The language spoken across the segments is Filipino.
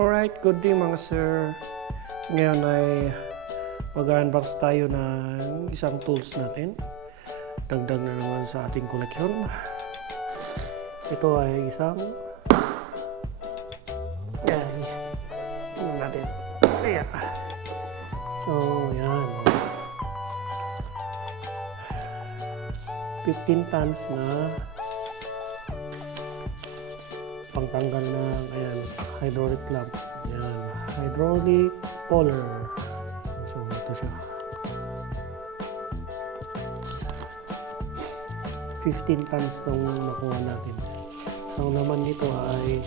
Alright, good day mga sir. Ngayon ay mag-unbox tayo ng isang tools natin. Dagdag na naman sa ating koleksyon. Ito ay isang tingnan natin. Ayan. So, yan. 15 tons na pangtanggal ng hydraulic lamp. Ayan, hydraulic puller. So ito siya. 15 tons itong nakuha natin. So ang naman nito ay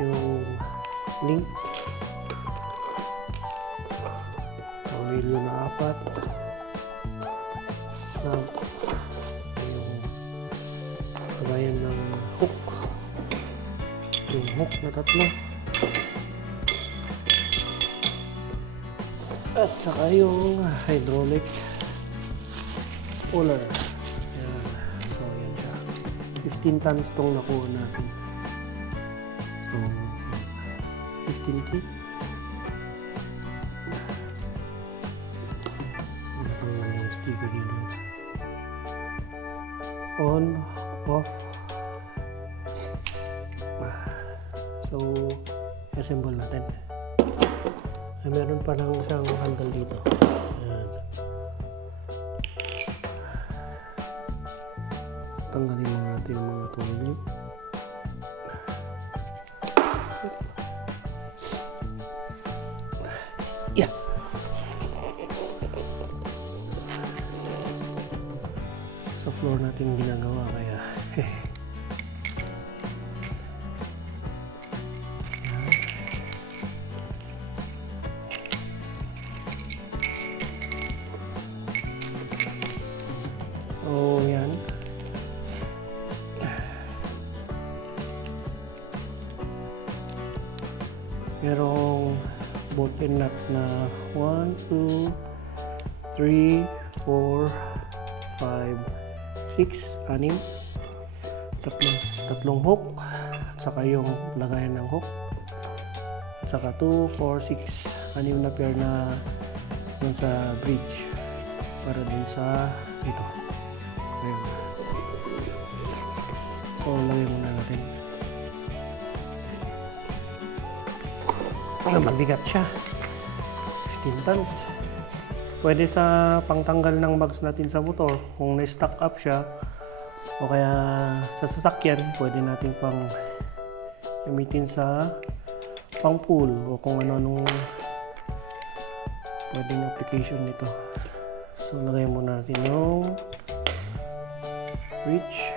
yung link. Pamilyo na 4 na kagayan ng hook, yung hook na 3 at saka yung hydraulic puller. Yan. So yan siya, 15 tons tong nakuha natin. So 15 key. Natanggal yung sticker dito. On, off. So assemble natin. Ay, meron pa lang isang handle dito. Ayan. Tanggalin mo natin yung mga tornilyo. Yeah. Sa floor natin ginagawa kaya so yan. Merong bolt and nut na 1, 2, 3, 4, 5, 6, 6 tatlong hook at saka yung lagayan ng hook at saka 2, 4, 6 6 na pair na dun sa bridge para dun sa ito. Ayan. So lagay muna natin. Mabigat siya, 15 tons. Pwede sa pangtanggal ng bags natin sa motor kung na-stack up siya, o kaya sa sasakyan pwede natin pang gamitin sa pang pool o kung ano-anong pwedeng application nito. So lagay muna natin yung bridge.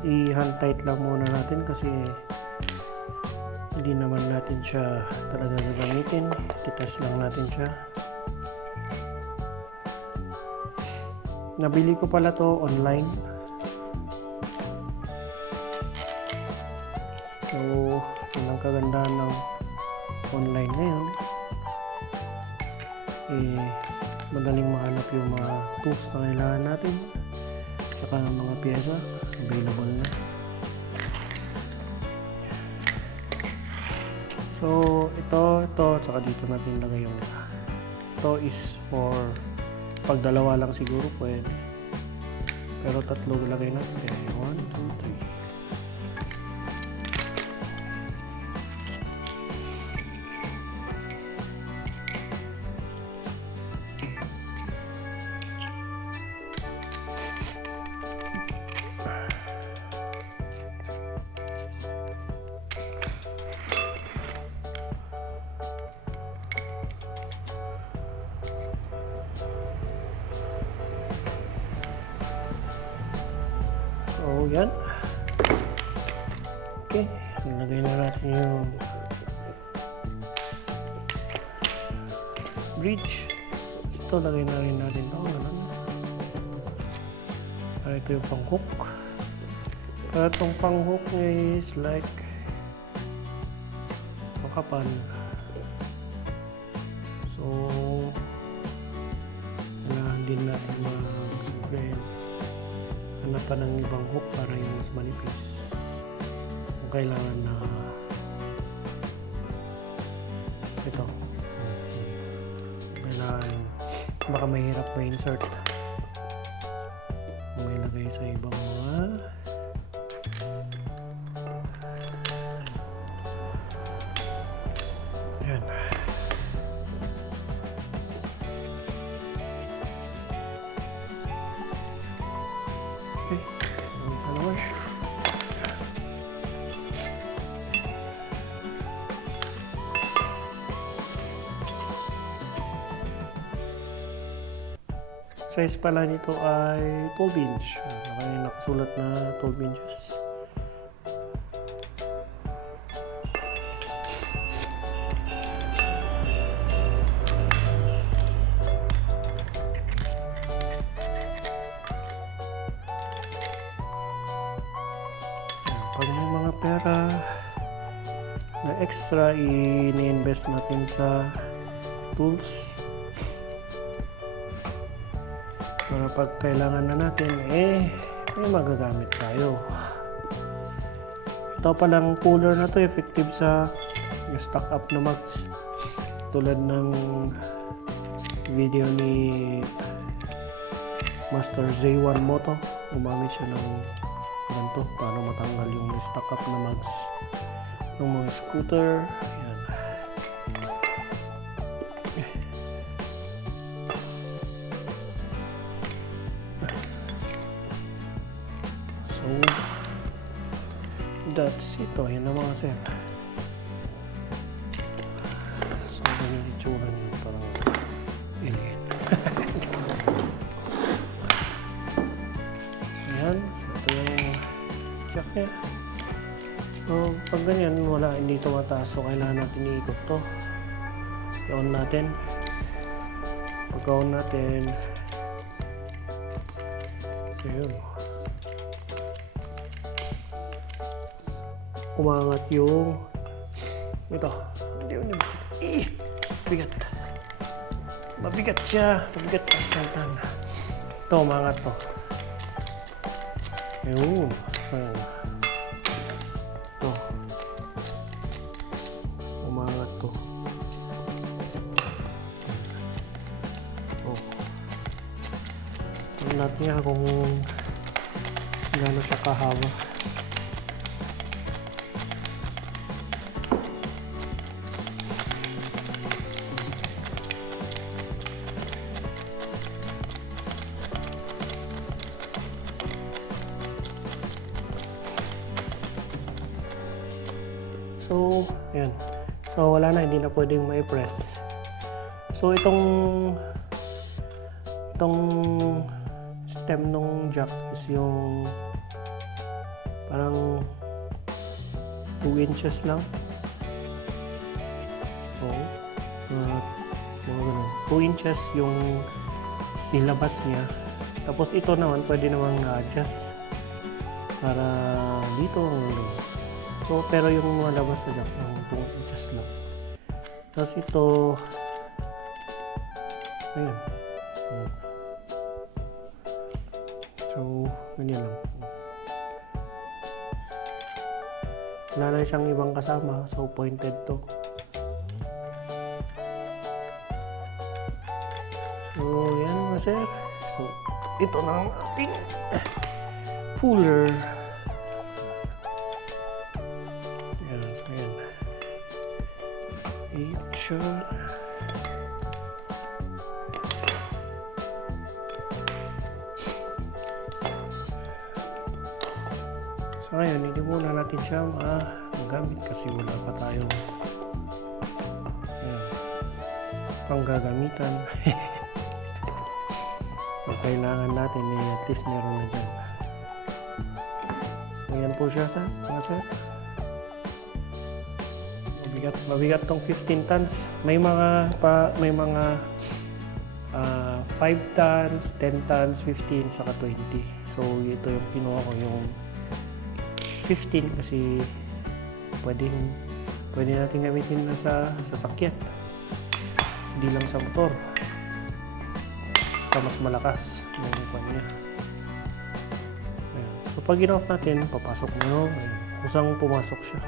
I-hand tight lang muna natin kasi hindi naman natin siya talaga gagamitin. Titest lang natin siya. Nabili ko pala to online. So yun ang kagandahan ng online ngayon, madaling mahanap yung mga tools na kailangan natin saka ng mga pyesa available na. So ito saka dito natin lagay yung ito is for pag dalawa lang siguro pwede, pero 3 lagay natin. 1, 2, 3. So yan. Okay, nilagay na natin yung bridge. Ito lagay na rin natin ito. Ito yung pang hook. Itong pang hook is like kapal. So kailangan din natin hanapan ng ibang hook para yung mas manipis. Kung kailangan na ito, kailangan baka mahirap ma-insert, may lagay sa ibang mga yan. Okay, isa naman. Size pala nito ay 12 inch. Nakasulat na 12 inches. Pag may mga pera na extra, i-invest natin sa tools para pag kailangan na natin may magagamit tayo. Ito palang puller na to, effective sa stock up na mags, tulad ng video ni Master Z1 Moto. Gumamit siya ng ganito para matanggal yung stock up na mags ng mga scooter. Yan. So that's it. Yan na mga sir. So ganyan yung itsura niyo, parang alien. Yan. So ito yung jack niya. So pag ganyan, hindi tumataas, so kailangan natin iikot to. I-on natin. Pag on natin, so yun, umangat yung ito. Hindi yun yung bigat. Mabigat siya. Mabigat. Ito, umangat to. Ayun. Ayan. Ito. Umangat to. Tignan natin nga kung gano'n siya kahaba. So, ayan. So, wala na. Hindi na pwedeng ma-press. So, itong stem nung jack is yung parang 2 inches lang. So, mga ganun. 2 inches yung nilabas niya. Tapos, ito naman, pwede namang na-adjust para dito. So, pero yung mga labas na jack ng 2 inches lang. Tapos ito, ayun. So, ganyan lang. Wala na siyang ibang kasama. So, pointed to. So, yan mga sir. So, ito na ang ating puller. Action. So ngayon, hindi muna natin siya magamit kasi wala pa tayong panggagamitan. Pag kailangan natin, at least meron na dyan. Ayan po siya sa mga sir. Mabigat tong 15 tons. May mga 5 tons, 10 tons, 15, saka 20. So ito yung kinuha ko, yung 15 kasi pwedeng Pwede natin gamitin na sa sasakyan. Hindi lang sa motor. Basta mas malakas yung kanya. Ayan. So pag in-off natin, papasok mo. Ayan. Kusang pumasok siya.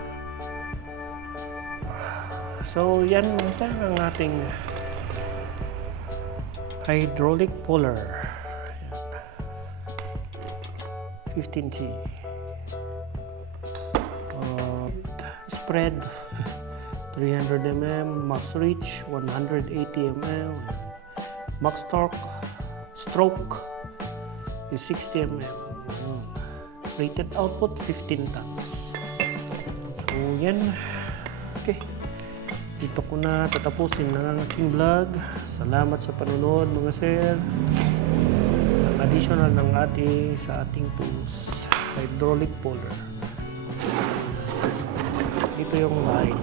So yan ang ating hydraulic puller. Ayan. 15C. Spread 300 mm, max reach 180 mm, max torque stroke is 60 mm. Rated output 15 tons. So yan. Okay, dito ko na tatapusin ang aking vlog. Salamat sa panunod mga sir. Ang additional ng ating sa ating tools, hydraulic puller. Ito yung line.